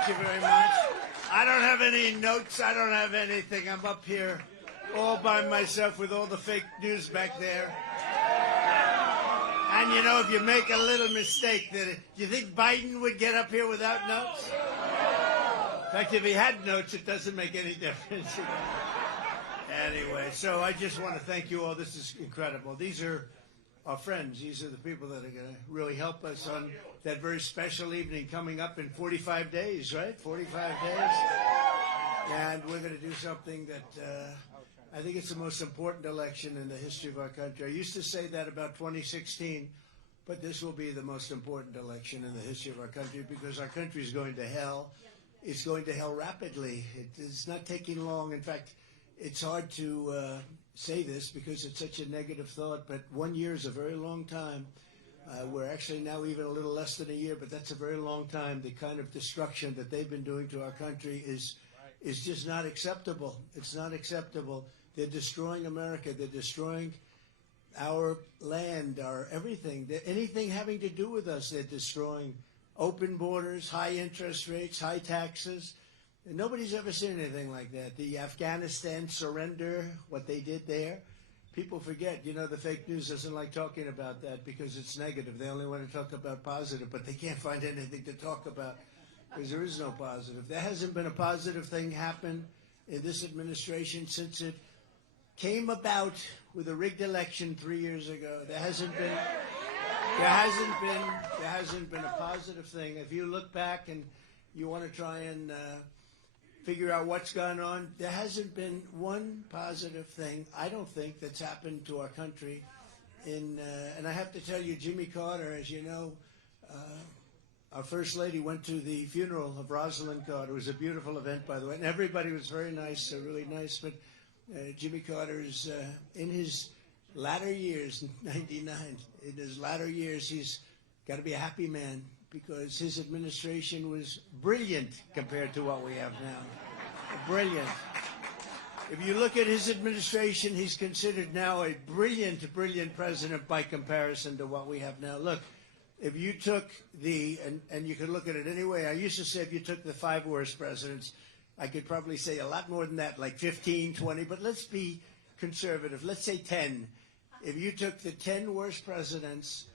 Thank you very much. I don't have any notes. I don't have anything. I'm up here all by myself with all the fake news back there. And, you know, if you make a little mistake, do you think Biden would get up here without notes? In fact, if he had notes, it doesn't make any difference. Anyway, so I just want to thank you all. This is incredible. These are our friends. These are the people that are going to really help us on that very special evening coming up in 45 days, right? 45 days. And we're going to do something that I think it's the most important election in the history of our country. I used to say that about 2016, but this will be the most important election in the history of our country because our country is going to hell. It's going to hell rapidly. It's not taking long. In fact, it's hard to say this because it's such a negative thought, but 1 year is a very long time. We're actually now even a little less than a year, but that's a very long time. The kind of destruction that they've been doing to our country is just not acceptable. It's not acceptable. They're destroying America. They're destroying our land, our everything. Anything having to do with us, they're destroying. Open borders, high interest rates, high taxes. And nobody's ever seen anything like that. The Afghanistan surrender, what they did there, people forget. You know, the fake news doesn't like talking about that because it's negative. They only want to talk about positive, but they can't find anything to talk about because there is no positive. There hasn't been a positive thing happen in this administration since it came about with a rigged election 3 years ago. There hasn't been a positive thing. If you look back and you want to try and figure out what's gone on, there hasn't been one positive thing, I don't think, that's happened to our country. And I have to tell you, Jimmy Carter, as you know, our First Lady went to the funeral of Rosalind Carter. It was a beautiful event, by the way, and everybody was very nice, really nice. But Jimmy Carter is in his latter years, 99, in his latter years, he's got to be a happy man because his administration was brilliant compared to what we have now. Brilliant. If you look at his administration, he's considered now a brilliant president by comparison to what we have now. Look, if you took and you could look at it anyway, I used to say if you took the 5 worst presidents, I could probably say a lot more than that, like 15, 20, but let's be conservative. Let's say 10. If you took the 10 worst presidents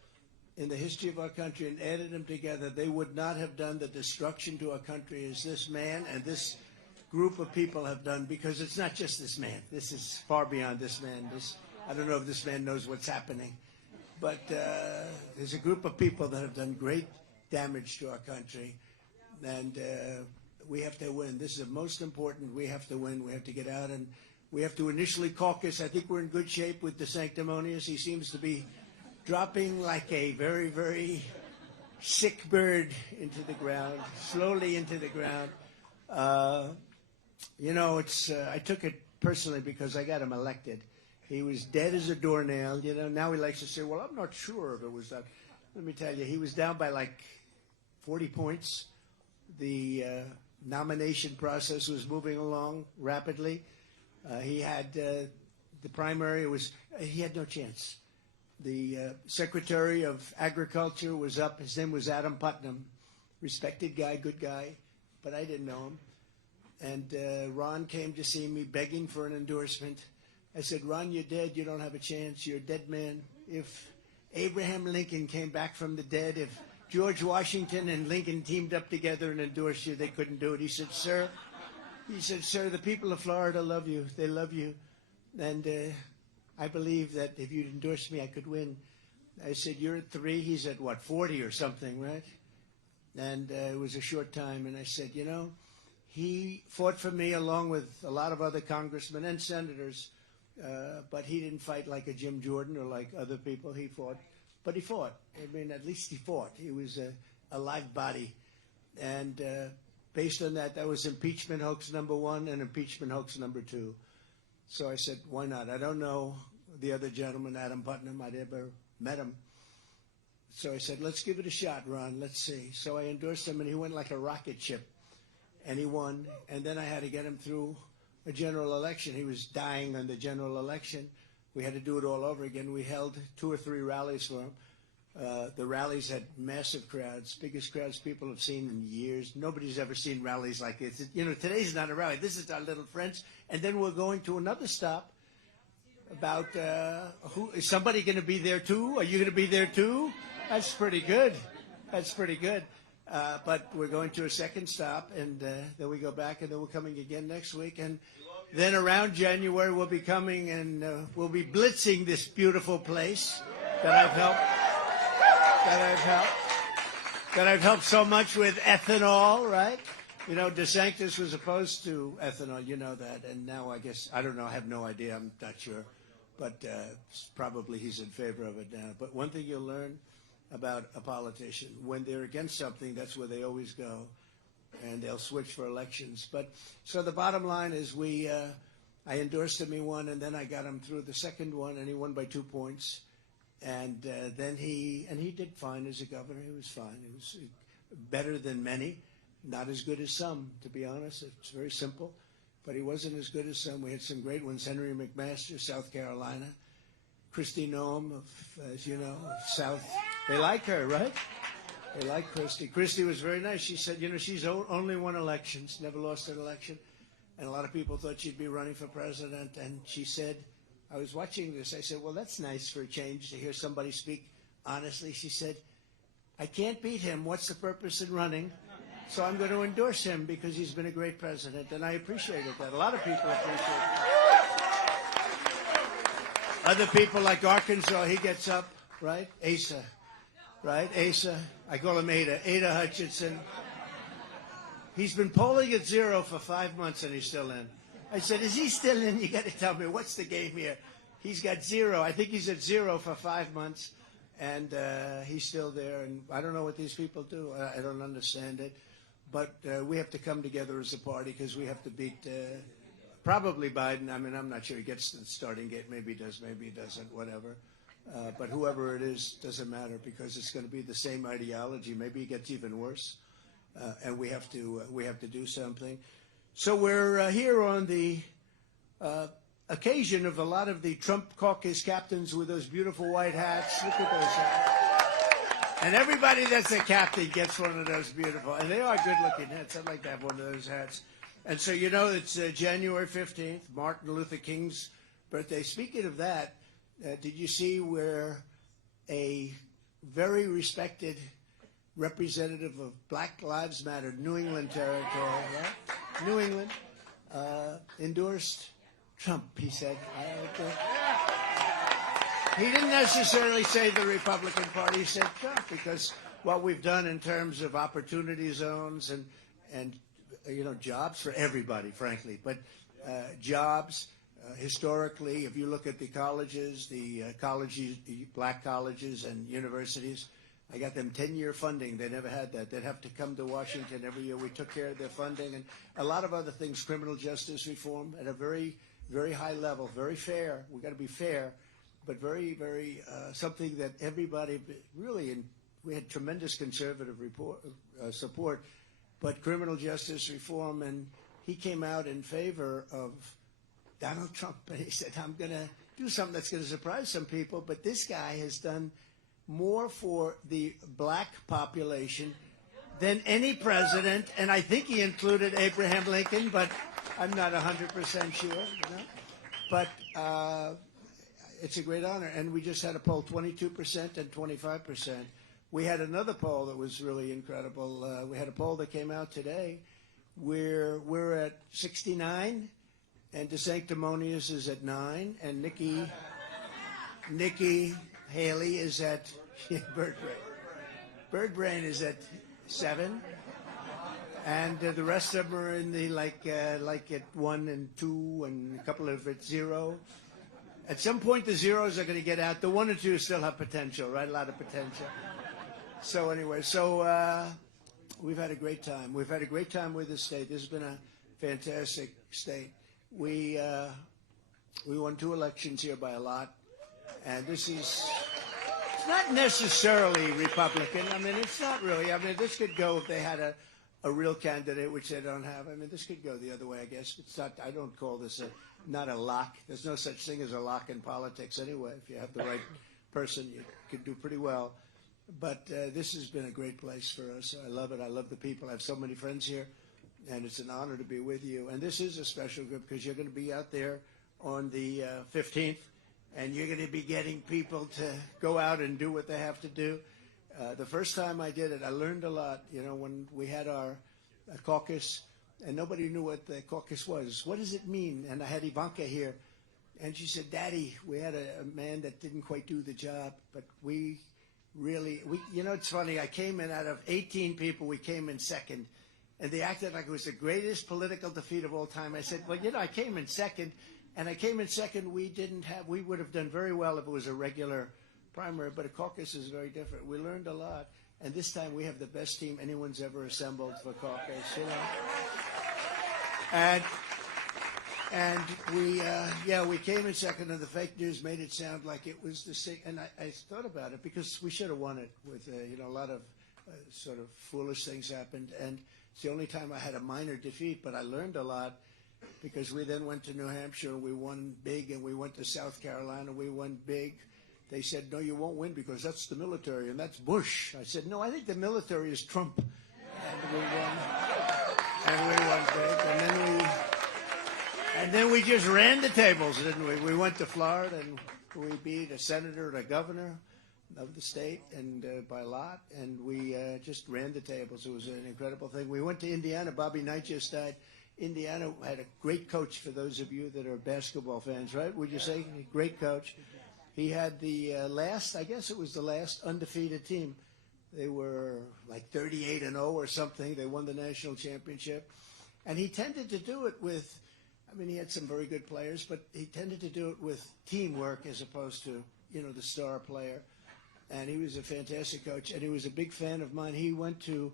in the history of our country and added them together, they would not have done the destruction to our country as this man and this group of people have done, because it's not just this man. This is far beyond this man. I don't know if this man knows what's happening, but there's a group of people that have done great damage to our country, and we have to win. This is the most important. We have to win. We have to get out, and we have to initially caucus. I think we're in good shape with DeSanctimonious. He seems to be dropping like a very, very sick bird into the ground, slowly into the ground. You know, I took it personally because I got him elected. He was dead as a doornail. You know, now he likes to say, well, I'm not sure if it was that. Let me tell you, he was down by like 40 points. The nomination process was moving along rapidly. He had the primary he had no chance. The Secretary of Agriculture was up. His name was Adam Putnam. Respected guy, good guy, but I didn't know him. And Ron came to see me begging for an endorsement. I said, Ron, you're dead. You don't have a chance. You're a dead man. If Abraham Lincoln came back from the dead, if George Washington and Lincoln teamed up together and endorsed you, they couldn't do it. He said, sir, the people of Florida love you. They love you. And I believe that if you'd endorse me, I could win. I said, you're at 3. He's at, what, 40 or something, right? And it was a short time. And I said, you know, he fought for me along with a lot of other congressmen and senators, but he didn't fight like a Jim Jordan or like other people. He fought. But he fought. I mean, at least he fought. He was a live body. And based on that, that was impeachment hoax number 1 and impeachment hoax number 2. So I said, why not? I don't know the other gentleman, Adam Putnam. I'd ever met him. So I said, let's give it a shot, Ron. Let's see. So I endorsed him, and he went like a rocket ship. And he won. And then I had to get him through a general election. He was dying on the general election. We had to do it all over again. We held 2 or 3 rallies for him. The rallies had massive crowds, biggest crowds people have seen in years. Nobody's ever seen rallies like this. You know, today's not a rally. This is our little French. And then we're going to another stop about who is somebody going to be there too? Are you going to be there too? That's pretty good. That's pretty good. But we're going to a second stop, and then we go back, and then we're coming again next week. And then around January, we'll be coming, and we'll be blitzing this beautiful place that I've helped so much with ethanol, right? You know, DeSanctimonious was opposed to ethanol, you know that, and now I guess, I don't know, I have no idea, I'm not sure, but probably he's in favor of it now. But one thing you'll learn about a politician, when they're against something, that's where they always go, and they'll switch for elections. But so the bottom line is I endorsed him, he won, and then I got him through the second one, and he won by 2 points. And then he did fine as a governor. He was fine. He was better than many, not as good as some, to be honest. It's very simple. But he wasn't as good as some. We had some great ones. Henry McMaster, South Carolina. Christy Noem, as you know, South. They like her, right? They like Christy. Christy was very nice. She said, you know, she's only won elections, never lost an election. And a lot of people thought she'd be running for president. And she said, I was watching this. I said, well, that's nice for a change to hear somebody speak honestly. She said, I can't beat him. What's the purpose in running? So I'm going to endorse him because he's been a great president. And I appreciated that. A lot of people appreciate that. Other people like Arkansas, he gets up, right? Asa, right? Asa. I call him Ada. Ada Hutchinson. He's been polling at 0 for 5 months and he's still in. I said, is he still in? You got to tell me, what's the game here? He's got 0. I think he's at 0 for 5 months, and he's still there. And I don't know what these people do. I don't understand it. But we have to come together as a party because we have to beat probably Biden. I mean, I'm not sure he gets to the starting gate. Maybe he does, maybe he doesn't, whatever. But whoever it is, doesn't matter because it's going to be the same ideology. Maybe it gets even worse, and we have to do something. So we're here on the occasion of a lot of the Trump caucus captains with those beautiful white hats. Look at those hats. And everybody that's a captain gets one of those beautiful. And they are good-looking hats. I'd like to have one of those hats. And so, you know, it's January 15th, Martin Luther King's birthday. Speaking of that, did you see where a very respected representative of Black Lives Matter, New England territory, right? New England, endorsed Trump, he said. He didn't necessarily say the Republican Party, he said Trump, because what we've done in terms of opportunity zones and you know, jobs for everybody, frankly, but jobs, historically, if you look at the colleges, the black colleges and universities, I got them 10-year funding. They never had that. They'd have to come to Washington every year. We took care of their funding and a lot of other things, criminal justice reform at a very, very high level, very fair. We've got to be fair, but very, very something that everybody really, and we had tremendous conservative support, but criminal justice reform, and he came out in favor of Donald Trump, and he said, I'm going to do something that's going to surprise some people, but this guy has done more for the black population than any president, and I think he included Abraham Lincoln, but I'm not 100% sure. You know? But it's a great honor, and we just had a poll, 22% and 25%. We had another poll that was really incredible. We had a poll that came out today where we're at 69, and DeSanctimonious is at 9, and Nikki Haley is at Birdbrain is at 7, and the rest of them are in the like at 1 and 2, and a couple of at 0. At some point, the zeros are going to get out. The 1 and 2 still have potential, right? A lot of potential. So anyway, we've had a great time. We've had a great time with the state. This has been a fantastic state. We won 2 elections here by a lot, and this is. It's not necessarily Republican. I mean, it's not really. I mean, this could go if they had a real candidate, which they don't have. I mean, this could go the other way, I guess. It's not. I don't call this not a lock. There's no such thing as a lock in politics anyway. If you have the right person, you could do pretty well. But this has been a great place for us. I love it. I love the people. I have so many friends here, and it's an honor to be with you. And this is a special group because you're going to be out there on the 15th, and you're going to be getting people to go out and do what they have to do. The first time I did it, I learned a lot. You know, when we had our caucus, and nobody knew what the caucus was. What does it mean? And I had Ivanka here, and she said, Daddy, we had a man that didn't quite do the job, but we you know, it's funny, I came in out of 18 people, we came in second, and they acted like it was the greatest political defeat of all time. I said, well, you know, I came in second, and I came in second, we would have done very well if it was a regular primary, but a caucus is very different. We learned a lot, and this time we have the best team anyone's ever assembled for caucus, you know. And we came in second, and the fake news made it sound like it was the same. And I thought about it because we should have won it with, you know, a lot of sort of foolish things happened. And it's the only time I had a minor defeat, but I learned a lot because we then went to New Hampshire and we won big, and we went to South Carolina, we won big. They said, no, you won't win because that's the military and that's Bush. I said, no, I think the military is Trump. And we won. And we won big. And then we just ran the tables, didn't we? We went to Florida, and we beat a senator and a governor of the state, and by a lot, and we just ran the tables. It was an incredible thing. We went to Indiana. Bobby Knight just died. Indiana had a great coach, for those of you that are basketball fans, right? Would you say? Great coach. He had the last, I guess it was the last undefeated team. They were like 38-0 or something. They won the national championship. And he tended to do it with, I mean, he had some very good players, but he tended to do it with teamwork as opposed to, you know, the star player. And he was a fantastic coach, and he was a big fan of mine. He went to,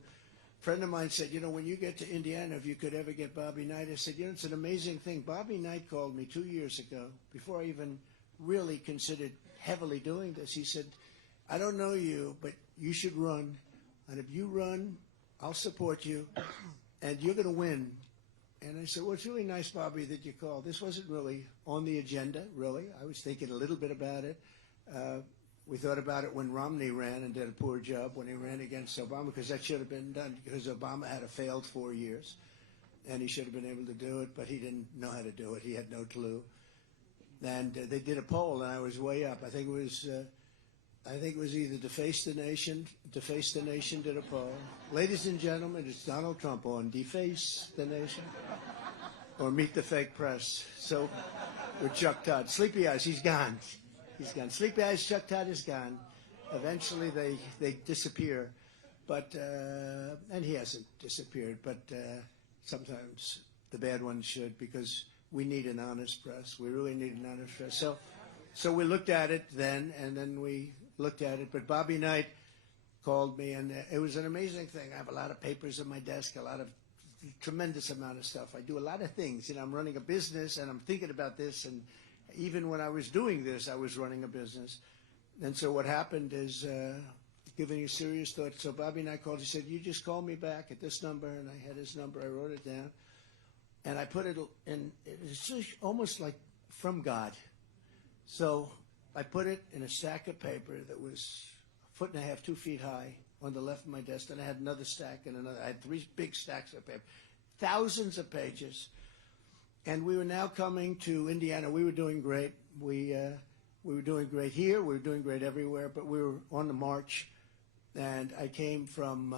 a friend of mine said, you know, when you get to Indiana, if you could ever get Bobby Knight. I said, you know, it's an amazing thing. Bobby Knight called me 2 years ago, before I even really considered heavily doing this. He said, I don't know you, but you should run. And if you run, I'll support you, and you're going to win. And I said, well, it's really nice, Bobby, that you called. This wasn't really on the agenda, really. I was thinking a little bit about it. We thought about it when Romney ran and did a poor job when he ran against Obama, because that should have been done, because Obama had a failed 4 years, and he should have been able to do it, but he didn't know how to do it. He had no clue. And they did a poll, and I was way up. I think it was either Deface the Nation did a poll. Ladies and gentlemen, it's Donald Trump on Deface the Nation or Meet the Fake Press. So with Chuck Todd. Sleepy Eyes, he's gone. He's gone. Sleepy Eyes, Chuck Todd is gone. Eventually they disappear. But, and he hasn't disappeared, but sometimes the bad ones should, because we need an honest press. We really need an honest press. So we looked at it then, and then we looked at it. But Bobby Knight called me, and it was an amazing thing. I have a lot of papers on my desk, a lot of tremendous amount of stuff. I do a lot of things. You know, I'm running a business, and I'm thinking about this. And even when I was doing this, I was running a business. And so what happened is, giving a serious thought. So Bobby Knight called. He said, you just call me back at this number. And I had his number. I wrote it down. And I put it in. It's almost like from God. So I put it in a stack of paper that was 1.5 feet, 2 feet high on the left of my desk. And I had another stack and another. I had 3 big stacks of paper, thousands of pages. And we were now coming to Indiana. We were doing great. We were doing great here. We were doing great everywhere. But we were on the march. And I came from,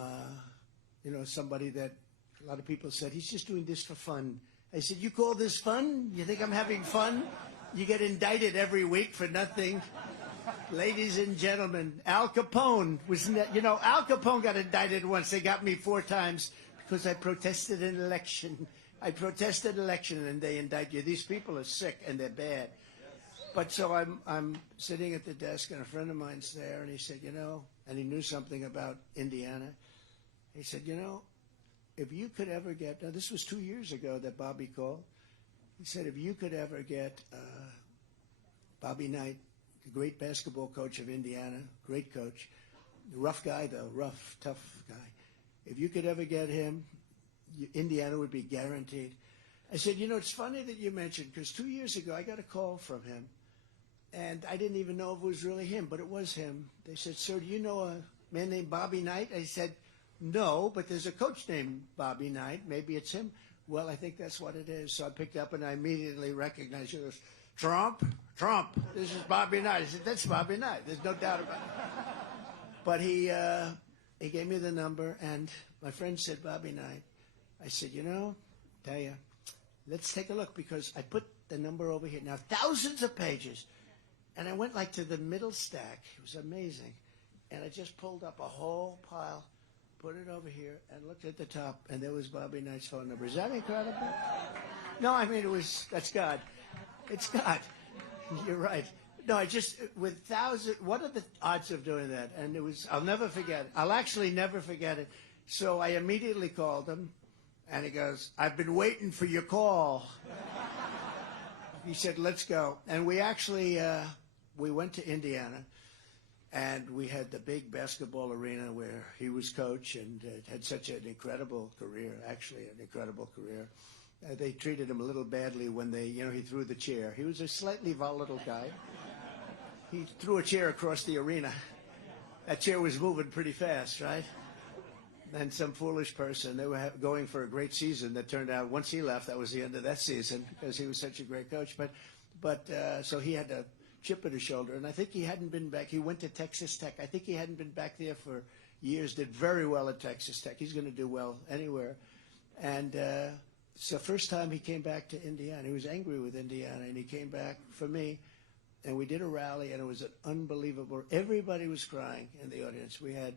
you know, somebody that a lot of people said, he's just doing this for fun. I said, you call this fun? You think I'm having fun? You get indicted every week for nothing. Ladies and gentlemen, Al Capone was, you know, Al Capone got indicted once. They got me 4 times because I protested an election. I protested an election, and they indict you. These people are sick, and they're bad. But so I'm sitting at the desk, and a friend of mine's there, and he said, you know, and he knew something about Indiana. He said, you know, if you could ever get, now this was 2 years ago that Bobby called. He said, if you could ever get Bobby Knight, the great basketball coach of Indiana, great coach, rough guy though, rough, tough guy. If you could ever get him, Indiana would be guaranteed. I said, you know, it's funny that you mentioned, because 2 years ago I got a call from him, and I didn't even know if it was really him, but it was him. They said, sir, do you know a man named Bobby Knight? I said, no, but there's a coach named Bobby Knight. Maybe it's him. Well, I think that's what it is. So I picked up and I immediately recognized it. It was, Trump, this is Bobby Knight. I said, that's Bobby Knight. There's no doubt about it. But he gave me the number, and my friend said, Bobby Knight. I said, tell you, let's take a look, because I put the number over here. Now, thousands of pages. And I went like to the middle stack. It was amazing. And I just pulled up a whole pile, put it over here, and looked at the top, and there was Bobby Knight's phone number. Is that incredible? No, I mean, that's God. It's God. You're right. No, I just, with thousands, what are the odds of doing that? And it was, I'll never forget it. I'll actually never forget it. So I immediately called him, and he goes, I've been waiting for your call. He said, let's go. And we actually, we went to Indiana, and we had the big basketball arena where he was coach and had such an incredible career, actually an incredible career. They treated him a little badly when he threw the chair. He was a slightly volatile guy. He threw a chair across the arena. That chair was moving pretty fast, right? And some foolish person, they were going for a great season that turned out, once he left, that was the end of that season because he was such a great coach. But so he had a chip on his shoulder, and I think he hadn't been back. He went to Texas Tech. I think he hadn't been back there for years, did very well at Texas Tech. He's going to do well anywhere. And it's the first time he came back to Indiana. He was angry with Indiana, and he came back for me, and we did a rally, and it was an unbelievable. Everybody was crying in the audience. We had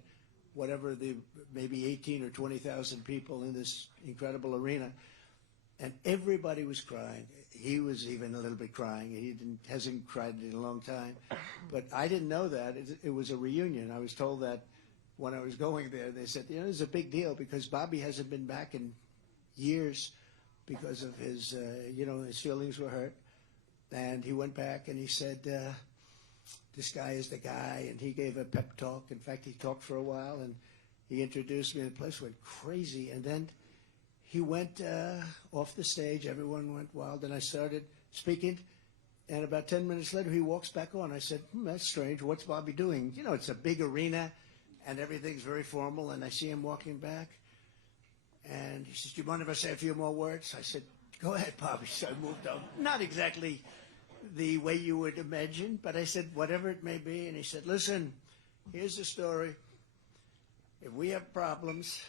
maybe 18 or 20,000 people in this incredible arena, and everybody was crying. He was even a little bit crying. He hasn't cried in a long time, but I didn't know that. It was a reunion. I was told that when I was going there. They said, it's a big deal because Bobby hasn't been back in years because of his, his feelings were hurt. And he went back and he said, this guy is the guy, and he gave a pep talk. In fact, he talked for a while, and he introduced me, and the place went crazy. And then he went off the stage. Everyone went wild, and I started speaking. And about 10 minutes later, he walks back on. I said, that's strange. What's Bobby doing? It's a big arena, and everything's very formal. And I see him walking back. And he says, do you mind if I say a few more words? I said, go ahead, Bobby. So I moved on. Not exactly the way you would imagine, but I said, whatever it may be. And he said, listen, here's the story. If we have problems,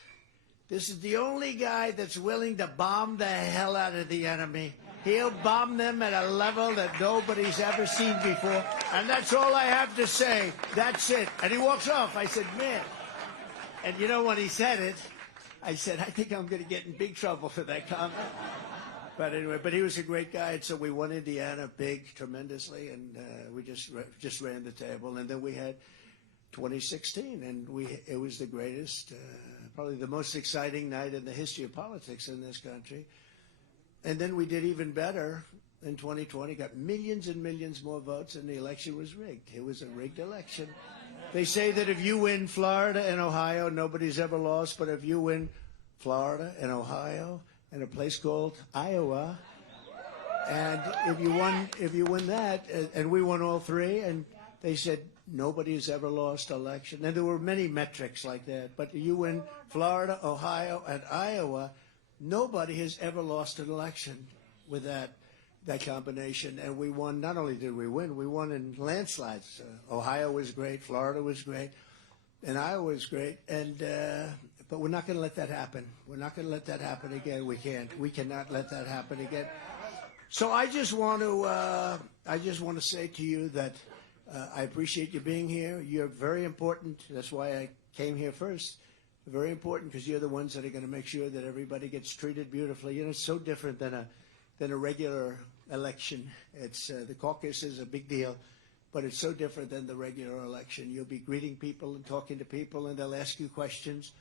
this is the only guy that's willing to bomb the hell out of the enemy. He'll bomb them at a level that nobody's ever seen before. And that's all I have to say. That's it. And he walks off. I said, man. And when he said it, I said, I think I'm going to get in big trouble for that comment. But anyway, he was a great guy, and so we won Indiana big, tremendously, and we just ran the table. And then we had 2016, and it was the greatest, probably the most exciting night in the history of politics in this country. And then we did even better in 2020, got millions and millions more votes, and the election was rigged. It was a rigged election. They say that if you win Florida and Ohio, nobody's ever lost, but if you win Florida and Ohio and a place called Iowa, and if you win that, and we won all three, and they said nobody has ever lost election, and there were many metrics like that, but you win Florida, Ohio, and Iowa, nobody has ever lost an election with that combination, and we won. Not only did we win, we won in landslides. Ohio was great, Florida was great, and Iowa was great, and but we're not going to let that happen. We're not going to let that happen again. We can't. We cannot let that happen again. So I just want to say to you that I appreciate you being here. You're very important. That's why I came here first. Very important because you're the ones that are going to make sure that everybody gets treated beautifully. It's so different than a regular election. It's the caucus is a big deal, but it's so different than the regular election. You'll be greeting people and talking to people, and they'll ask you questions,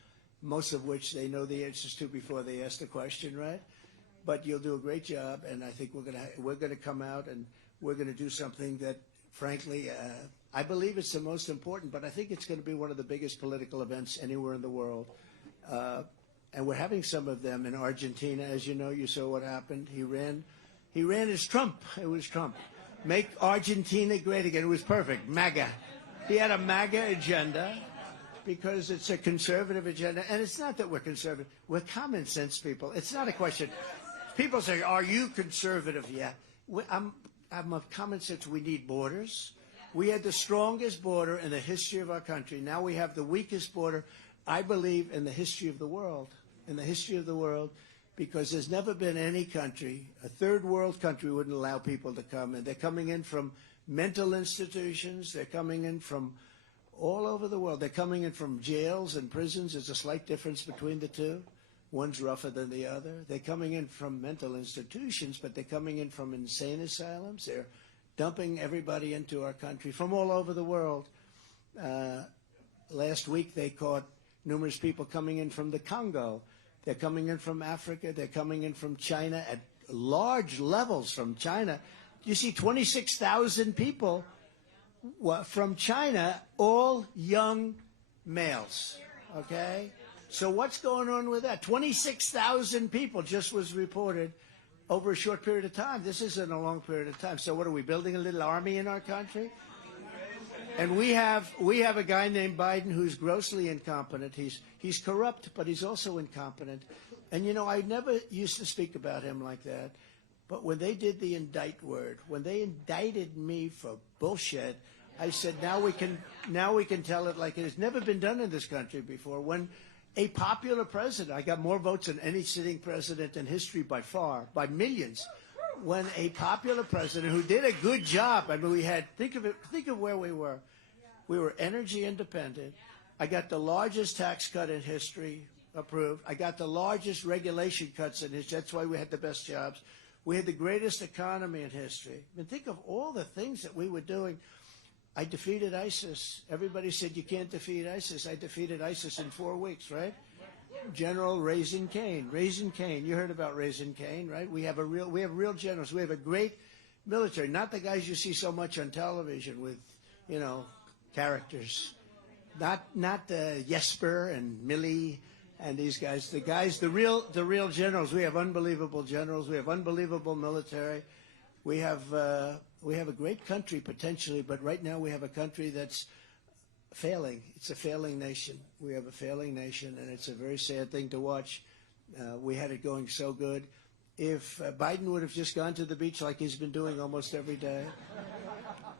most of which they know the answers to before they ask the question, right? But you'll do a great job, and I think we're gonna come out and we're gonna do something that, frankly, I believe it's the most important. But I think it's going to be one of the biggest political events anywhere in the world, and we're having some of them in Argentina. As you know, you saw what happened. He ran as Trump. It was Trump. Make Argentina great again. It was perfect. MAGA. He had a MAGA agenda. because it's a conservative agenda. And it's not that we're conservative. We're common sense people. It's not a question. People say, are you conservative? Yeah. I'm of common sense. We need borders. We had the strongest border in the history of our country. Now we have the weakest border, I believe, in the history of the world. In the history of the world, because there's never been any country, a third world country, wouldn't allow people to come in. They're coming in from mental institutions. They're coming in from all over the world. They're coming in from jails and prisons. There's a slight difference between the two. One's rougher than the other. They're coming in from mental institutions, but they're coming in from insane asylums. They're dumping everybody into our country from all over the world. Last week they caught numerous people coming in from the Congo. They're coming in from Africa. They're coming in from China at large levels from China. You see 26,000 people from China, all young males, okay? So what's going on with that? 26,000 people just was reported over a short period of time. This isn't a long period of time. So what, are we building a little army in our country? And we have a guy named Biden who's grossly incompetent. He's corrupt, but he's also incompetent. And, you know, I never used to speak about him like that. But when they did the indict word, when they indicted me for bullshit, I said, now we can tell it like it has never been done in this country before. When a popular president, I got more votes than any sitting president in history by far, by millions. When a popular president who did a good job, I mean, we had, think of where we were. We were energy independent. I got the largest tax cut in history approved. I got the largest regulation cuts in history. That's why we had the best jobs. We had the greatest economy in history. I mean, think of all the things that we were doing. I defeated ISIS. Everybody said you can't defeat ISIS. I defeated ISIS in 4 weeks, right? General Raising Cane. Raising Cane. You heard about Raising Cane, right? We have real generals. We have a great military. Not the guys you see so much on television with, you know, characters. Not Jesper and Millie and these guys. The real generals. We have unbelievable generals. We have unbelievable military. We have a great country potentially, but right now we have a country that's failing. It's a failing nation. We have a failing nation, and it's a very sad thing to watch. We had it going so good. If Biden would have just gone to the beach like he's been doing almost every day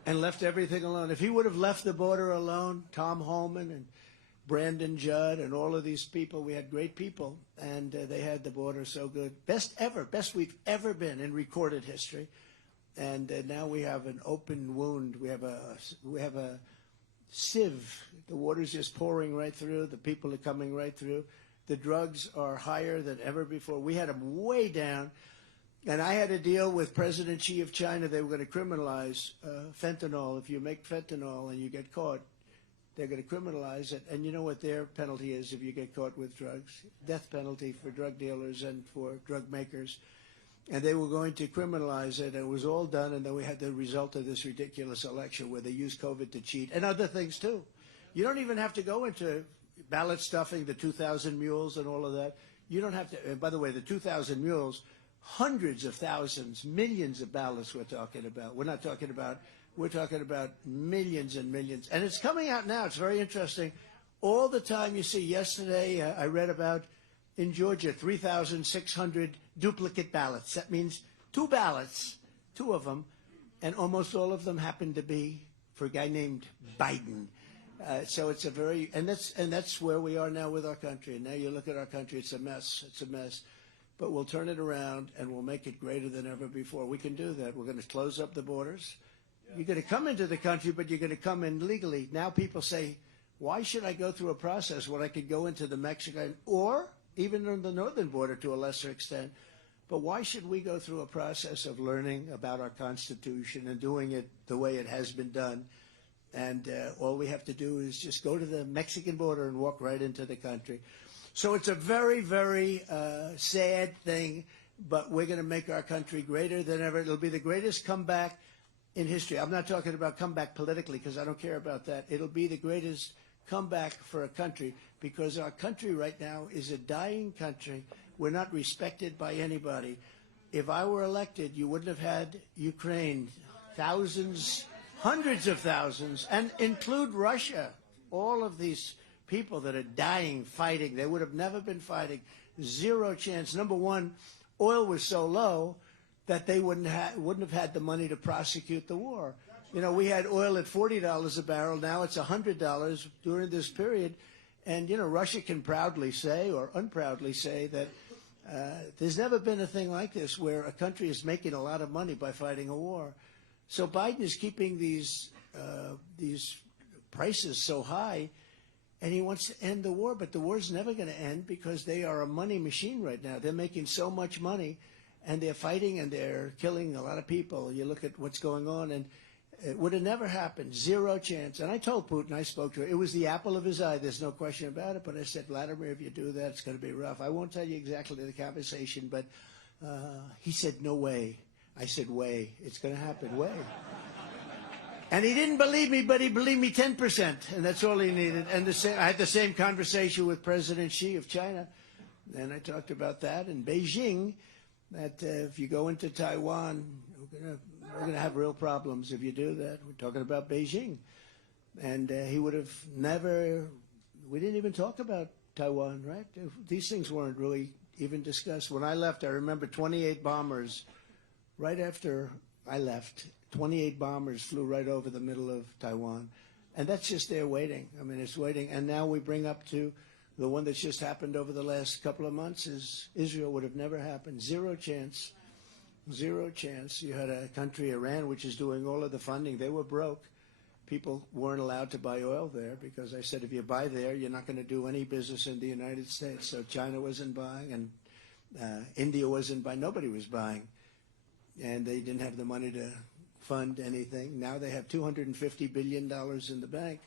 and left everything alone, if he would have left the border alone, Tom Homan and Brandon Judd and all of these people, we had great people, and they had the border so good. Best we've ever been in recorded history. And now we have an open wound. We have a sieve. The water's just pouring right through. The people are coming right through. The drugs are higher than ever before. We had them way down. And I had a deal with President Xi of China. They were going to criminalize fentanyl. If you make fentanyl and you get caught, they're going to criminalize it. And you know what their penalty is if you get caught with drugs? Death penalty for drug dealers and for drug makers. And they were going to criminalize it, and it was all done, and then we had the result of this ridiculous election where they used COVID to cheat, and other things too. You don't even have to go into ballot stuffing, the 2,000 mules and all of that. You don't have to, by the way, the 2,000 mules, hundreds of thousands, millions of ballots we're talking about. We're talking about millions and millions. And it's coming out now. It's very interesting. All the time you see, yesterday I read about, in Georgia, 3,600 duplicate ballots. That means 2 ballots, 2 of them, and almost all of them happen to be for a guy named Biden. So it's a very, and that's where we are now with our country. And now you look at our country, it's a mess. It's a mess. But we'll turn it around and we'll make it greater than ever before. We can do that. We're going to close up the borders. You're going to come into the country, but you're going to come in legally. Now people say, why should I go through a process when I could go into the Mexican or even on the northern border to a lesser extent? But why should we go through a process of learning about our Constitution and doing it the way it has been done? And all we have to do is just go to the Mexican border and walk right into the country. So it's a very, very sad thing, but we're going to make our country greater than ever. It'll be the greatest comeback in history. I'm not talking about comeback politically because I don't care about that. It'll be the greatest comeback for a country because our country right now is a dying country. We're not respected by anybody. If I were elected, you wouldn't have had Ukraine, thousands, hundreds of thousands, and include Russia, all of these people that are dying fighting. They would have never been fighting. Zero chance. Number one, oil was so low that they wouldn't have had the money to prosecute the war. You know, we had oil at $40 a barrel. Now it's $100 during this period. And, you know, Russia can proudly say or unproudly say that there's never been a thing like this where a country is making a lot of money by fighting a war. So Biden is keeping these prices so high, and he wants to end the war. But the war's never going to end because they are a money machine right now. They're making so much money, and they're fighting, and they're killing a lot of people. You look at what's going on, and it would have never happened. Zero chance. And I told Putin, I spoke to him, it was the apple of his eye. There's no question about it. But I said, Vladimir, if you do that, it's going to be rough. I won't tell you exactly the conversation, but he said, no way. I said, way. It's going to happen, way. And he didn't believe me, but he believed me 10%, and that's all he needed. And I had the same conversation with President Xi of China, and I talked about that in Beijing, that if you go into Taiwan, we're going to have real problems if you do that. We're talking about Beijing. And he would have never, we didn't even talk about Taiwan, right? These things weren't really even discussed. When I left, I remember 28 bombers, right after I left, 28 bombers flew right over the middle of Taiwan. And that's just there waiting. I mean, it's waiting. And now we bring up to the one that's just happened over the last couple of months is Israel would have never happened. Zero chance. Zero chance. You had a country, Iran, which is doing all of the funding. They were broke. People weren't allowed to buy oil there because I said if you buy there, you're not going to do any business in the United States. So China wasn't buying, and India wasn't buying. Nobody was buying. And they didn't have the money to fund anything. Now they have $250 billion in the bank.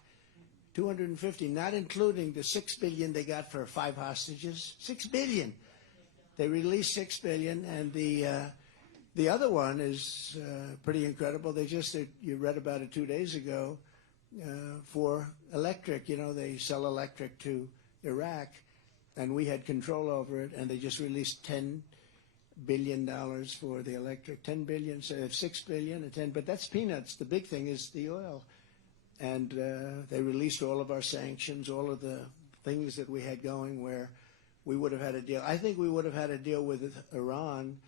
250, not including the $6 billion they got for 5 hostages. $6 billion. They released $6 billion, and the other one is pretty incredible. You read about it 2 days ago, for electric. You know, they sell electric to Iraq, and we had control over it, and they just released $10 billion for the electric. 10 billion, so they have 6 billion and 10, but that's peanuts. The big thing is the oil. And they released all of our sanctions, all of the things that we had going where we would have had a deal. I think we would have had a deal with Iran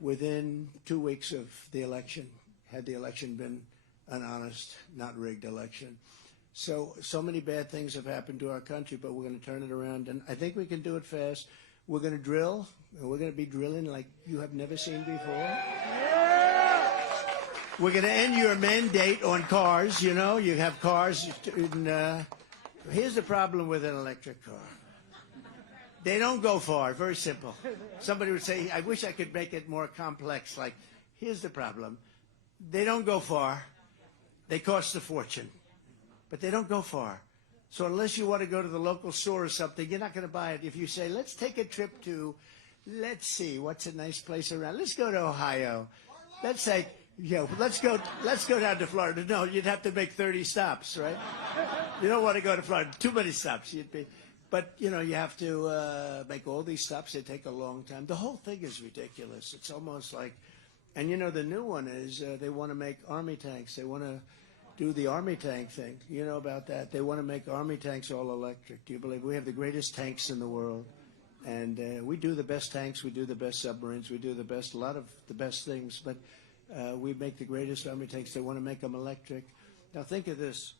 within 2 weeks of the election, had the election been an honest, not rigged election. So many bad things have happened to our country, but we're going to turn it around, and I think we can do it fast. We're going to drill, and we're going to be drilling like you have never seen before. We're going to end your mandate on cars. You know, you have cars. Here's the problem with an electric car. They don't go far. Very simple. Somebody would say, I wish I could make it more complex. Like, here's the problem. They don't go far. They cost a fortune. But they don't go far. So unless you want to go to the local store or something, you're not going to buy it. If you say, let's take a trip to, let's see, what's a nice place around? Let's go to Ohio. Let's say, let's go down to Florida. No, you'd have to make 30 stops, right? You don't want to go to Florida. Too many stops. But, you have to make all these stops. They take a long time. The whole thing is ridiculous. It's almost like, and the new one is they want to make army tanks. They want to do the army tank thing. You know about that. They want to make army tanks all electric. Do you believe? We have the greatest tanks in the world. And we do the best tanks. We do the best submarines. We do a lot of the best things. But we make the greatest army tanks. They want to make them electric. Now think of this.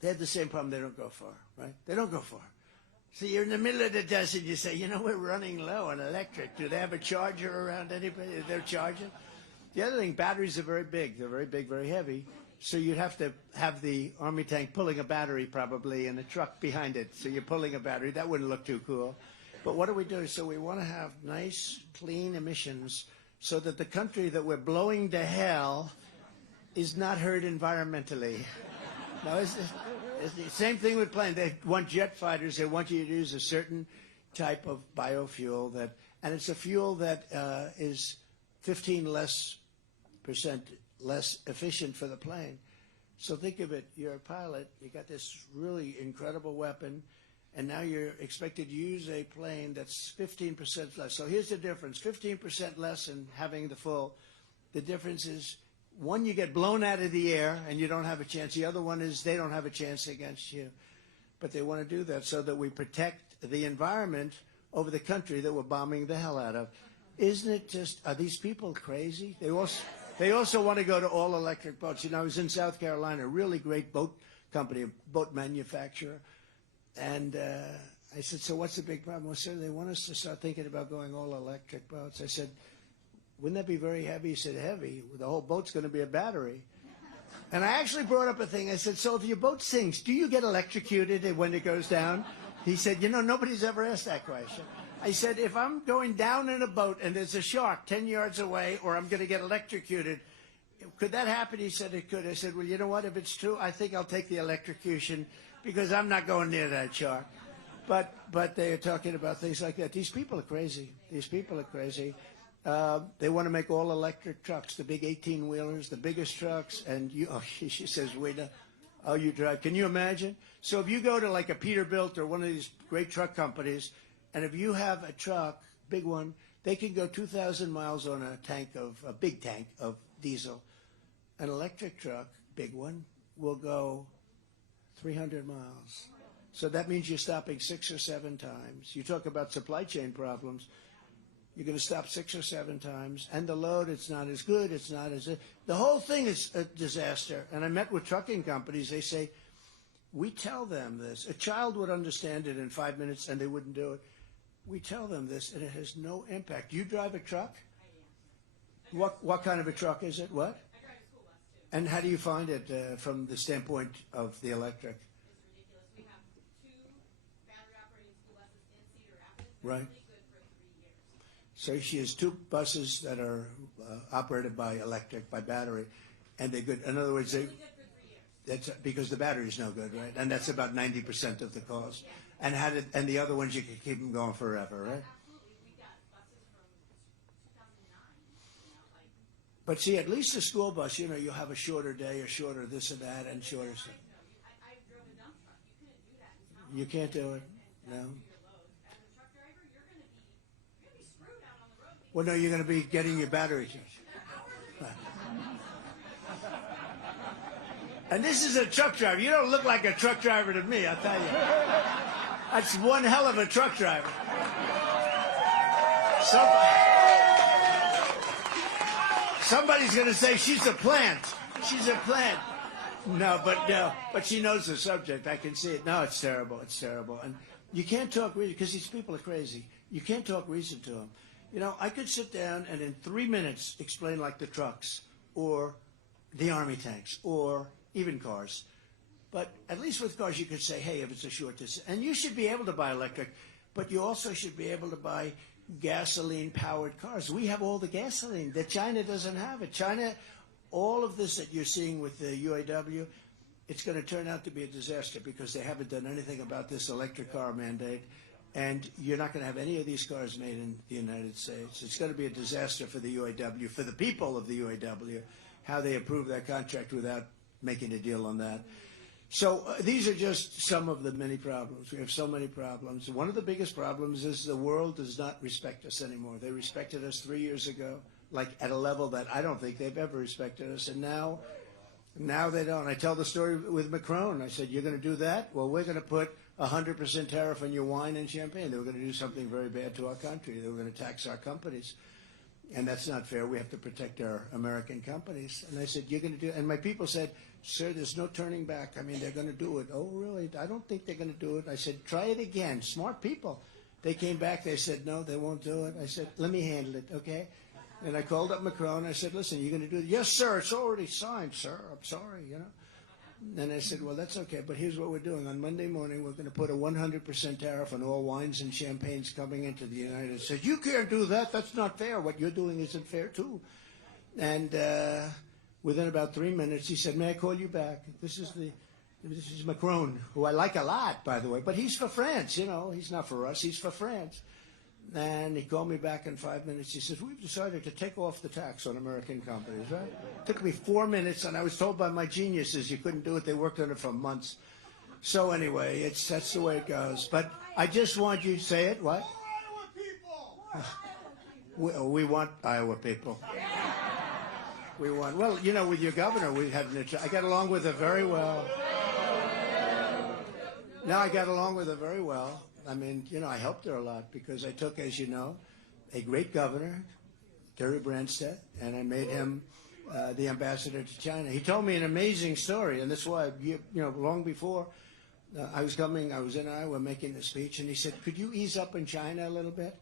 They have the same problem. They don't go far, right? They don't go far. So you're in the middle of the desert. You say, we're running low on electric. Do they have a charger around anybody? They're charging. The other thing, batteries are very big. They're very big, very heavy. So you'd have to have the army tank pulling a battery probably and a truck behind it. So you're pulling a battery. That wouldn't look too cool. But what do we do? So we want to have nice, clean emissions so that the country that we're blowing to hell is not hurt environmentally. Now, it's the same thing with planes. They want jet fighters. They want you to use a certain type of biofuel and it's a fuel that is 15% less efficient for the plane. So think of it. You're a pilot. You got this really incredible weapon, and now you're expected to use a plane that's 15% less. So here's the difference. 15% less in having the full. The difference is, one, you get blown out of the air and you don't have a chance. The other one is they don't have a chance against you. but they want to do that so that we protect the environment over the country that we're bombing the hell out of. Isn't it just, are these people crazy? They also want to go to all-electric boats. You know, I was in South Carolina, a really great boat company, a boat manufacturer, and I said, so what's the big problem? Well, sir, they want us to start thinking about going all-electric boats. I said, wouldn't that be very heavy? He said, heavy? The whole boat's going to be a battery. And I actually brought up a thing. I said, so if your boat sinks, do you get electrocuted when it goes down? He said, you know, nobody's ever asked that question. I said, if I'm going down in a boat and there's a shark 10 yards away or I'm going to get electrocuted, could that happen? He said it could. I said, well, you know what? If it's true, I think I'll take the electrocution because I'm not going near that shark. But they are talking about things like that. These people are crazy. These people are crazy. They want to make all electric trucks, the big 18-wheelers, the biggest trucks. And she says, wait, oh, you drive. Can you imagine? So if you go to like a Peterbilt or one of these great truck companies, and if you have a truck, big one, they can go 2,000 miles on a big tank of diesel. An electric truck, big one, will go 300 miles. So that means you're stopping 6 or 7 times. You talk about supply chain problems. You're going to stop 6 or 7 times, and the load, it's not as good, it's not as... The whole thing is a disaster. And I met with trucking companies. They say, we tell them this. A child would understand it in 5 minutes, and they wouldn't do it. We tell them this, and it has no impact. You drive a truck? I am. What kind of a truck is it? What? I drive a school bus, too. And how do you find it from the standpoint of the electric? It's ridiculous. We have 2 battery-operated school buses in Cedar Rapids. Right. They're only good for 3 years. So she has 2 buses that are operated by electric, by battery, and they're good. In other words, They're only good for 3 years. that's because the battery's no good, right? And that's about 90% of the cost. Yeah. And the other ones you can keep them going forever, right? Absolutely. We got buses from 2009. But see, at least the school bus, you know, you'll have a shorter day or shorter this and that and shorter stuff. I drove a dump truck. You couldn't do that in town. You can't do it, no. Your load. As a truck driver, you're going to be screwed out on the road. Well, no, you're going to be getting your battery charged. And this is a truck driver. You don't look like a truck driver to me, I'll tell you. That's one hell of a truck driver. Somebody's going to say she's a plant. She's a plant. No, but she knows the subject. I can see it. No, it's terrible. It's terrible. And you can't talk reason because these people are crazy. You can't talk reason to them. You know, I could sit down and in 3 minutes explain like the trucks or the army tanks or even cars. But at least with cars you could say, hey, if it's a short distance. And you should be able to buy electric, but you also should be able to buy gasoline-powered cars. We have all the gasoline that China doesn't have it. China, all of this that you're seeing with the UAW, it's going to turn out to be a disaster because they haven't done anything about this electric car mandate. And you're not going to have any of these cars made in the United States. It's going to be a disaster for the UAW, for the people of the UAW, how they approve that contract without making a deal on that. So these are just some of the many problems. We have so many problems. One of the biggest problems is the world does not respect us anymore. They respected us 3 years ago, like at a level that I don't think they've ever respected us. And now they don't. I tell the story with Macron. I said, you're going to do that? Well, we're going to put 100% tariff on your wine and champagne. They were going to do something very bad to our country. They were going to tax our companies. And that's not fair. We have to protect our American companies. And I said, you're going to do it. And my people said, sir, there's no turning back. I mean, they're going to do it. Oh, really? I don't think they're going to do it. I said, try it again. Smart people. They came back. They said, no, they won't do it. I said, let me handle it, okay? And I called up Macron. I said, listen, you're going to do it? Yes, sir. It's already signed, sir. I'm sorry, you know. And I said, well, that's okay, but here's what we're doing. On Monday morning, we're going to put a 100% tariff on all wines and champagnes coming into the United States. You can't do that. That's not fair. What you're doing isn't fair, too. And within about 3 minutes, he said, may I call you back? This is Macron, who I like a lot, by the way, but he's for France, you know. He's not for us. He's for France. And he called me back in 5 minutes. He says, we've decided to take off the tax on American companies, right? It took me 4 minutes, and I was told by my geniuses you couldn't do it. They worked on it for months. So anyway, that's the way it goes. But I just want you to say it. What? Iowa people! We want Iowa people. We want, well, you know, with your governor, we had I got along with her very well. No, I got along with her very well. I mean, you know, I helped her a lot because I took, as you know, a great governor, Terry Branstad, and I made him the ambassador to China. He told me an amazing story, and this is why, you know, long before I was in Iowa making the speech, and he said, could you ease up in China a little bit?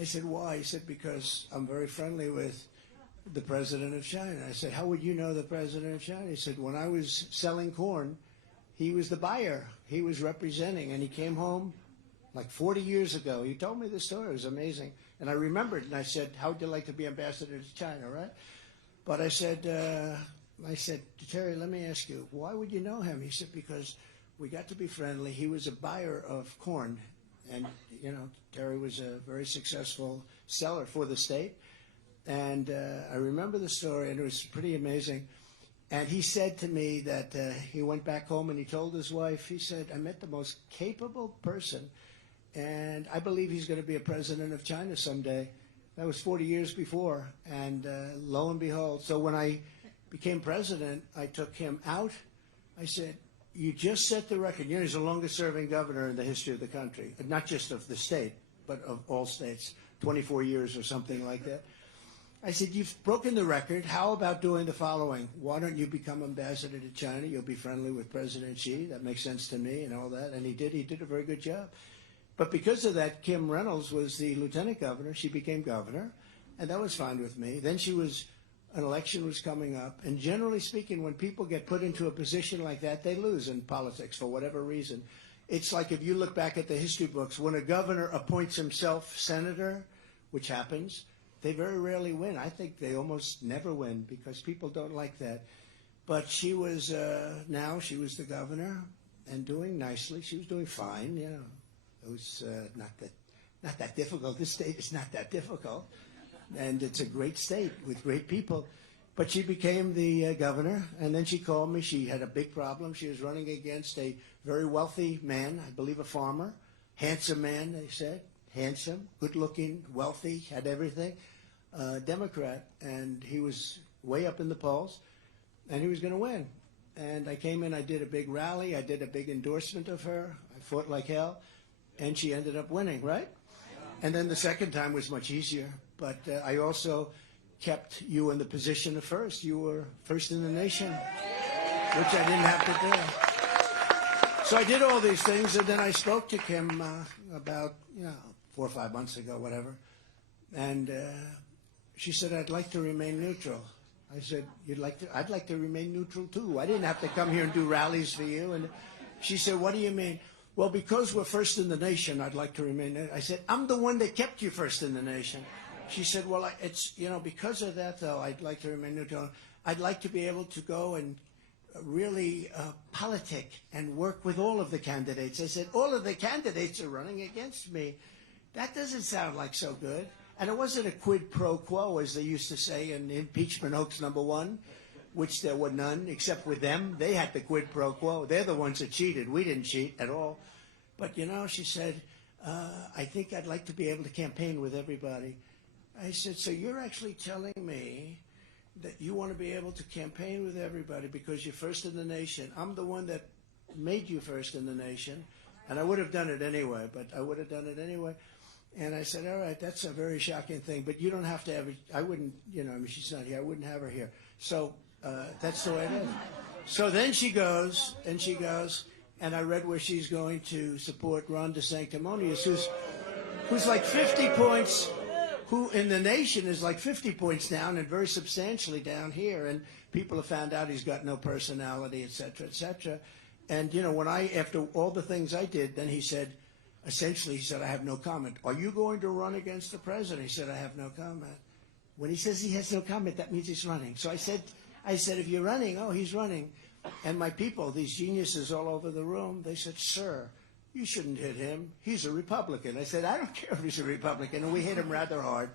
I said, why? He said, because I'm very friendly with the president of China. I said, how would you know the president of China? He said, when I was selling corn, he was the buyer. He was representing, and he came home like 40 years ago. He told me the story. It was amazing. And I remembered, and I said, how would you like to be ambassador to China, right? But I said, Terry, let me ask you, why would you know him? He said, because we got to be friendly. He was a buyer of corn. And, you know, Terry was a very successful seller for the state. And I remember the story, and it was pretty amazing. And he said to me that he went back home and he told his wife, he said, I met the most capable person, and I believe he's going to be a president of China someday. That was 40 years before. And lo and behold, so when I became president, I took him out. I said, you just set the record. You know, he's the longest serving governor in the history of the country, not just of the state, but of all states, 24 years or something like that. I said, you've broken the record. How about doing the following? Why don't you become ambassador to China? You'll be friendly with President Xi. That makes sense to me and all that. And he did. He did a very good job. But because of that, Kim Reynolds was the lieutenant governor. She became governor, and that was fine with me. Then an election was coming up. And generally speaking, when people get put into a position like that, they lose in politics for whatever reason. It's like if you look back at the history books, when a governor appoints himself senator, which happens, they very rarely win. I think they almost never win because people don't like that. But she was, now she was the governor and doing nicely. She was doing fine, you know. It was not that difficult. This state is not that difficult. And it's a great state with great people. But she became the governor, and then she called me. She had a big problem. She was running against a very wealthy man, I believe a farmer, handsome man, they said. Handsome, good-looking, wealthy, had everything, Democrat, and he was way up in the polls, and he was going to win. And I came in, I did a big rally, I did a big endorsement of her, I fought like hell, and she ended up winning, right? And then the second time was much easier, but I also kept you in the position of first. You were first in the nation, which I didn't have to do. So I did all these things, and then I spoke to Kim about, 4 or 5 months ago, whatever. And she said, I'd like to remain neutral. I said, I'd like to remain neutral too. I didn't have to come here and do rallies for you. And she said, what do you mean? Well, because we're first in the nation, I'd like to remain neutral. I said, I'm the one that kept you first in the nation. She said, well, it's, because of that, though, I'd like to remain neutral. I'd like to be able to go and really politic and work with all of the candidates. I said, all of the candidates are running against me. That doesn't sound like so good. And it wasn't a quid pro quo, as they used to say in impeachment hoax #1, which there were none, except with them. They had the quid pro quo. They're the ones that cheated. We didn't cheat at all. But, she said, I think I'd like to be able to campaign with everybody. I said, so you're actually telling me that you want to be able to campaign with everybody because you're first in the nation. I'm the one that made you first in the nation, and I would have done it anyway, but I would have done it anyway. And I said, all right, that's a very shocking thing, but you don't have to have it. I wouldn't, she's not here. I wouldn't have her here. So that's the way it is. So then she goes, and I read where she's going to support Ron DeSanctimonious, who's like 50 points, who in the nation is like 50 points down and very substantially down here. And people have found out he's got no personality, et cetera, et cetera. And, after all the things I did, then he said, essentially, he said, I have no comment. Are you going to run against the president? He said, I have no comment. When he says he has no comment, that means he's running. So I said, if you're running, oh, he's running. And my people, these geniuses all over the room, they said, sir, you shouldn't hit him. He's a Republican. I said, I don't care if he's a Republican. And we hit him rather hard.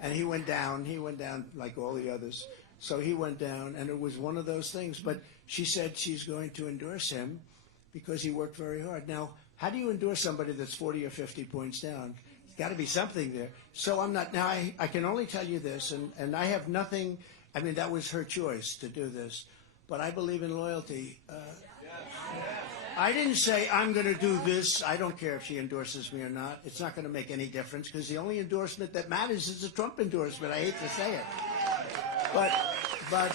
And he went down. He went down like all the others. So he went down, and it was one of those things. But she said she's going to endorse him because he worked very hard. Now, how do you endorse somebody that's 40 or 50 points down? There's got to be something there. So I'm not, now I can only tell you this, and I have nothing, that was her choice to do this. But I believe in loyalty. I didn't say I'm going to do this. I don't care if she endorses me or not. It's not going to make any difference because the only endorsement that matters is the Trump endorsement. I hate to say it. But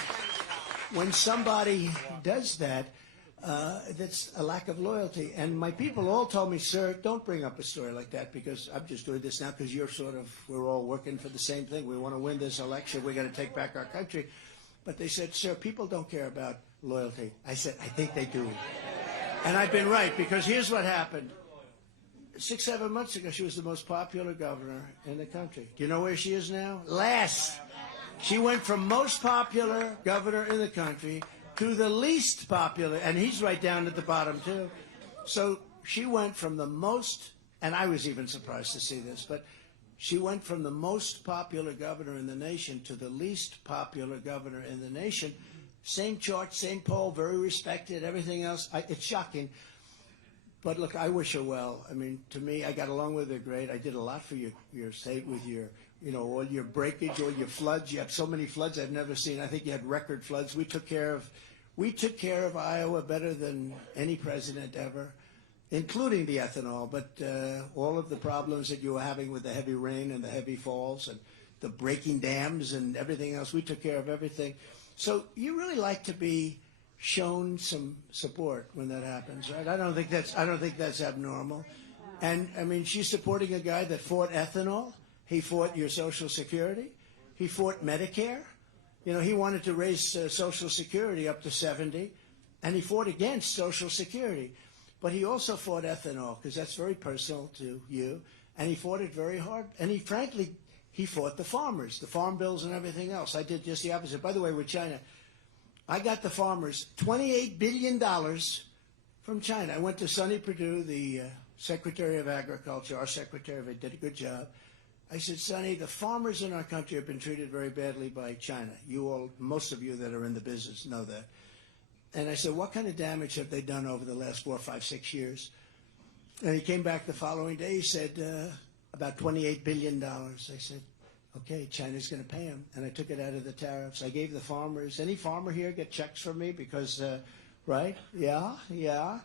when somebody does that, that's a lack of loyalty. And my people all told me, sir, don't bring up a story like that because I'm just doing this now because we're all working for the same thing. We want to win this election. We're going to take back our country. But they said, sir, people don't care about loyalty. I said, I think they do. And I've been right, because here's what happened. 6, 7 months ago, she was the most popular governor in the country. Do you know where she is now? Last. She went from most popular governor in the country to the least popular, and he's right down at the bottom, too. So she went from the most, and I was even surprised to see this, but she went from the most popular governor in the nation to the least popular governor in the nation. Same chart, same poll, very respected, everything else. It's shocking. But look, I wish her well. I mean, to me, I got along with her great. I did a lot for your state with all your breakage, all your floods. You have so many floods I've never seen. I think you had record floods. We took care of Iowa better than any president ever, including the ethanol. But all of the problems that you were having with the heavy rain and the heavy falls and the breaking dams and everything else, we took care of everything. So you really like to be shown some support when that happens, right? I don't think that's abnormal. And I mean, she's supporting a guy that fought ethanol. He fought your Social Security. He fought Medicare. He wanted to raise Social Security up to 70, and he fought against Social Security. But he also fought ethanol because that's very personal to you, and he fought it very hard. And he fought the farmers, the farm bills and everything else. I did just the opposite. By the way, with China, I got the farmers $28 billion from China. I went to Sonny Perdue, the Secretary of Agriculture, our secretary, did a good job. I said, Sonny, the farmers in our country have been treated very badly by China. Most of you that are in the business know that. And I said, what kind of damage have they done over the last 4, 5, 6 years? And he came back the following day. He said, about $28 billion. I said, okay, China's going to pay him. And I took it out of the tariffs. I gave the farmers. Any farmer here get checks from me? Because, right? Yeah. A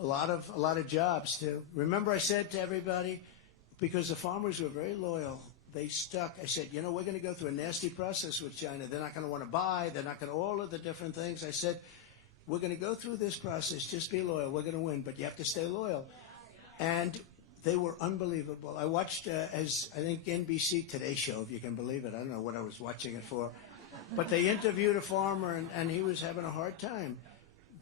lot of jobs, too. Remember I said to everybody, because the farmers were very loyal, they stuck. I said, we're going to go through a nasty process with China. They're not going to want to buy. They're not going to, all of the different things. I said, we're going to go through this process. Just be loyal. We're going to win, but you have to stay loyal. And they were unbelievable. I watched, as I think NBC Today Show, if you can believe it. I don't know what I was watching it for. But they interviewed a farmer, and he was having a hard time.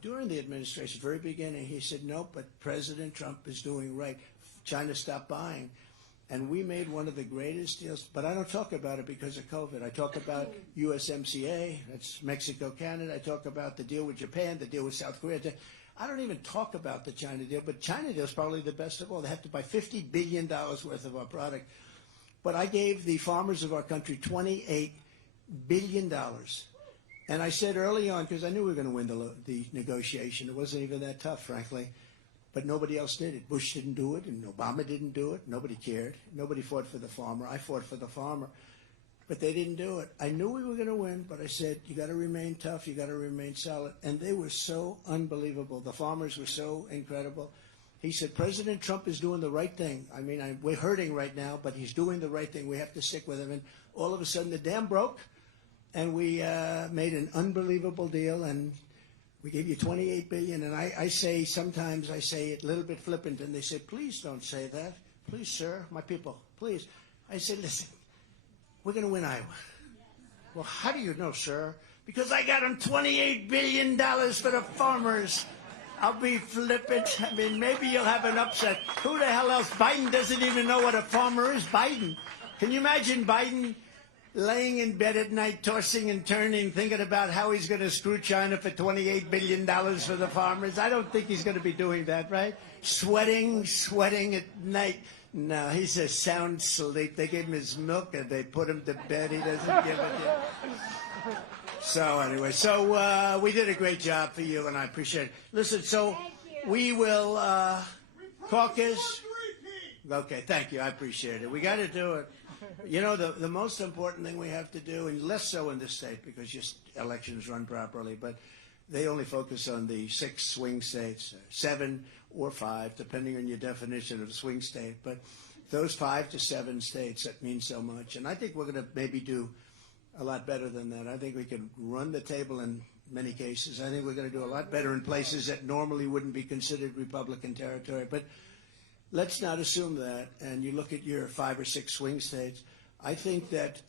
During the administration, very beginning, he said, no, but President Trump is doing right. China stopped buying. And we made one of the greatest deals. But I don't talk about it because of COVID. I talk about USMCA, that's Mexico, Canada. I talk about the deal with Japan, the deal with South Korea. I don't even talk about the China deal, but China deal is probably the best of all. They have to buy $50 billion worth of our product. But I gave the farmers of our country $28 billion. And I said early on, because I knew we were going to win the negotiation. It wasn't even that tough, frankly. But nobody else did it. Bush didn't do it, and Obama didn't do it. Nobody cared. Nobody fought for the farmer. I fought for the farmer. But they didn't do it. I knew we were going to win, but I said, you got to remain tough. You got to remain solid. And they were so unbelievable. The farmers were so incredible. He said, President Trump is doing the right thing. I mean, we're hurting right now, but he's doing the right thing. We have to stick with him. And all of a sudden, the dam broke, and we made an unbelievable deal, and we gave you $28 billion. And I say, sometimes I say it a little bit flippant, and they say, please don't say that. Please, sir, my people, please. I said, listen. We're going to win Iowa. Well, how do you know, sir? Because I got them $28 billion for the farmers. I'll be flippant. I mean, maybe you'll have an upset. Who the hell else? Biden doesn't even know what a farmer is. Biden. Can you imagine Biden laying in bed at night, tossing and turning, thinking about how he's going to screw China for $28 billion for the farmers? I don't think he's going to be doing that, right? Sweating at night. No, he's a sound sleep. They gave him his milk and they put him to bed. He doesn't give it yet. So anyway, we did a great job for you, and I appreciate it. Listen, so we will caucus. Okay, thank you. I appreciate it. We got to do it. You know, the most important thing we have to do, and less so in this state because just elections run properly, but they only focus on the 6 swing states, 7 or 5, depending on your definition of a swing state. But those 5 to 7 states, that means so much. And I think we're going to maybe do a lot better than that. I think we can run the table in many cases. I think we're going to do a lot better in places that normally wouldn't be considered Republican territory. But let's not assume that. And you look at your 5 or 6 swing states. I think that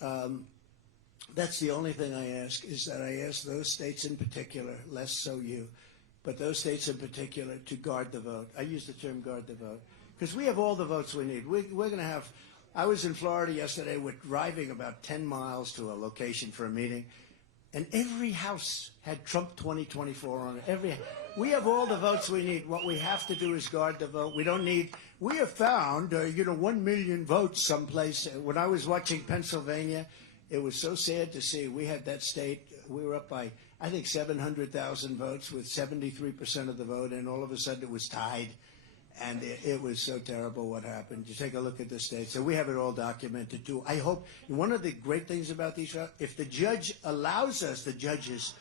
that's the only thing I ask, is that I ask those states in particular, less so you, but those states in particular, to guard the vote. I use the term guard the vote because we have all the votes we need. We're going to have, I was in Florida yesterday. We're driving about 10 miles to a location for a meeting, and every house had Trump 2024 on it. We have all the votes we need. What we have to do is guard the vote. We don't need, we have found, 1 million votes someplace. When I was watching Pennsylvania, it was so sad to see. We had that state, we were up by, I think, 700,000 votes with 73% of the vote, and all of a sudden it was tied. And it was so terrible what happened. You take a look at the states. So we have it all documented, too. I hope, one of the great things about these, if the judge allows us, the judges,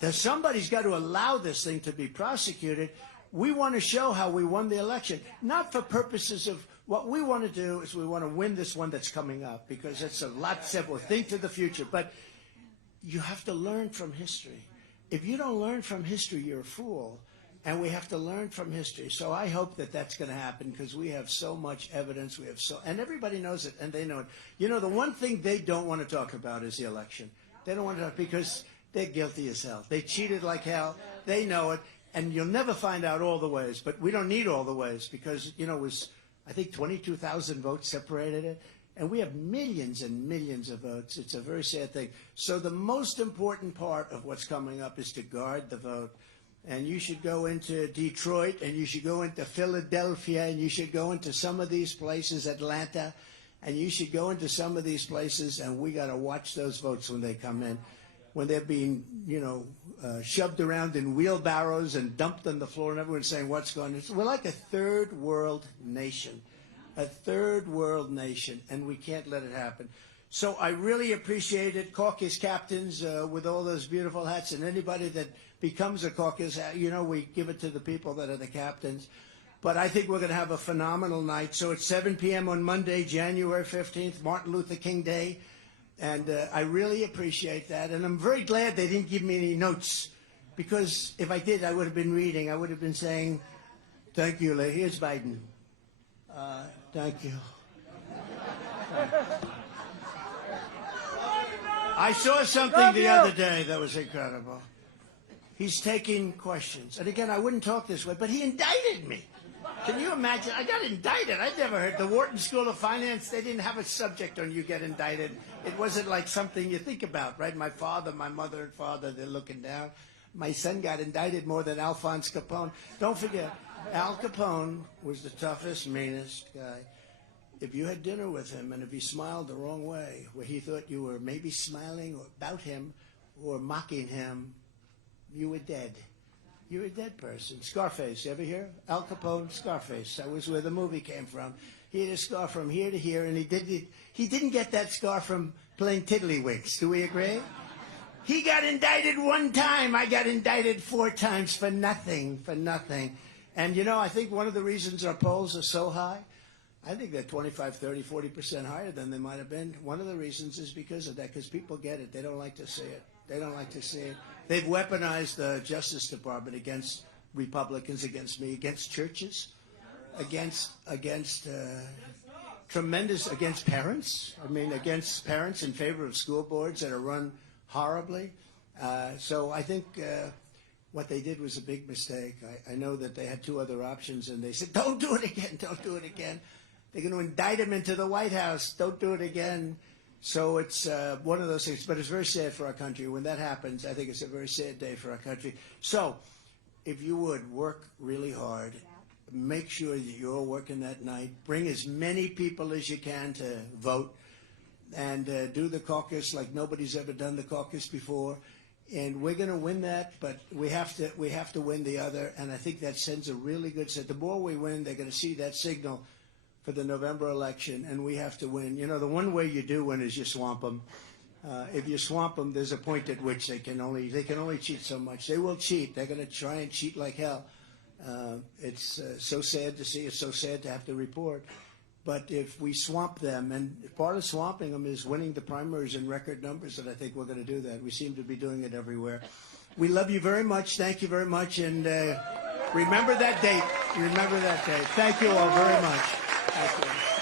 that somebody's got to allow this thing to be prosecuted. We want to show how we won the election, not for purposes of, what we want to do is we want to win this one that's coming up, because it's a lot simpler. Think to the future. But you have to learn from history. If you don't learn from history, you're a fool. And we have to learn from history. So I hope that that's going to happen, because we have so much evidence. We have and everybody knows it, and they know it. The one thing they don't want to talk about is the election. They don't want to talk because they're guilty as hell. They cheated like hell. They know it. And you'll never find out all the ways. But we don't need all the ways, because, it was, I think, 22,000 votes separated it. And we have millions and millions of votes. It's a very sad thing. So the most important part of what's coming up is to guard the vote. And you should go into Detroit, and you should go into Philadelphia, and you should go into some of these places, Atlanta, and you should go into some of these places, and we got to watch those votes when they come in, when they're being, shoved around in wheelbarrows and dumped on the floor, and everyone's saying, what's going on? We're like a third world nation, and we can't let it happen. So I really appreciate it. Caucus captains with all those beautiful hats, and anybody that becomes a caucus, we give it to the people that are the captains. But I think we're going to have a phenomenal night. So it's 7 p.m. on Monday, January 15th, Martin Luther King Day. And I really appreciate that. And I'm very glad they didn't give me any notes, because if I did, I would have been reading. I would have been saying, thank you, here's Biden. Thank you. I saw something the other day that was incredible. He's taking questions. And again, I wouldn't talk this way, but he indicted me. Can you imagine? I got indicted. I'd never heard. The Wharton School of Finance, they didn't have a subject on you get indicted. It wasn't like something you think about, right? My father, my mother and father, they're looking down. My son got indicted more than Alphonse Capone. Don't forget, Al Capone was the toughest, meanest guy. If you had dinner with him, and if he smiled the wrong way, where he thought you were maybe smiling about him or mocking him, you were dead. You're a dead person. Scarface, you ever hear? Al Capone, Scarface. That was where the movie came from. He had a scar from here to here, and he didn't get that scar from playing tiddlywinks. Do we agree? He got indicted 1 time. I got indicted 4 times for nothing, And, I think one of the reasons our polls are so high, I think they're 25, 30, 40% higher than they might have been. One of the reasons is because of that, because people get it. They don't like to see it. They've weaponized the Justice Department against Republicans, against me, against churches, against parents. Against parents in favor of school boards that are run horribly. So I think what they did was a big mistake. I know that they had 2 other options, and they said, don't do it again. They're going to indict him into the White House. Don't do it again. So it's one of those things. But it's very sad for our country. When that happens, I think it's a very sad day for our country. So if you would work really hard, make sure that you're working that night. Bring as many people as you can to vote, and do the caucus like nobody's ever done the caucus before. And we're going to win that, but we have to win the other. And I think that sends a really good signal. The more we win, they're going to see that signal for the November election, and we have to win. The one way you do win is you swamp them. If you swamp them, there's a point at which they can only cheat so much. They will cheat. They're going to try and cheat like hell. It's so sad to see. It's so sad to have to report. But if we swamp them, and part of swamping them is winning the primaries in record numbers, and I think we're going to do that. We seem to be doing it everywhere. We love you very much. Thank you very much. And remember that date. Remember that date. Thank you all very much. Thank you.